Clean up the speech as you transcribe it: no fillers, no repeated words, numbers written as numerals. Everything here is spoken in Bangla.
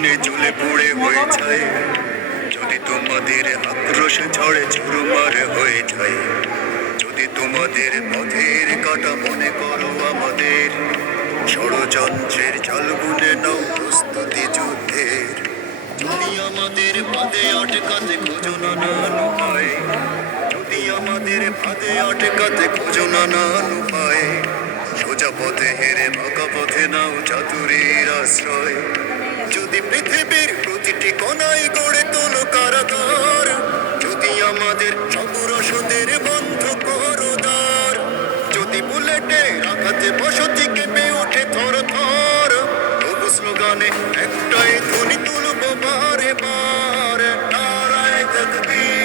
আগুনে জ্বলে পুড়ে হয়ে যায়, যদি তোমাদের আক্রোশ ঝড়ে চুরমার হয়ে যায়, যদি তোমাদের পথের কাটা মনে করো আমাদের, ষড়যন্ত্রের জাল বুনে নাও প্রস্তুতি যুদ্ধের। যদি আমাদের ফাঁদে আটকাতে খোঁজো নানান উপায়, যদি আমাদের ফাঁদে আটকাতে খোঁজো নানান উপায়, সোজা পথে হেরে বাঁকা পথে নাও চাতুরীর আশ্রয়। যদি পৃথিবীর প্রতিটি কোণায় গড়ে তোলো কারাগার, যদি আমাদের সব রসদের বন্ধ করো দ্বার, যদি বুলেটে আঘাতে বসতি কেঁপে ওঠে থর থর, তবু স্লোগানে একটাই ধ্বনি তুলবো বারে বার, নারায়ে তাকবীর।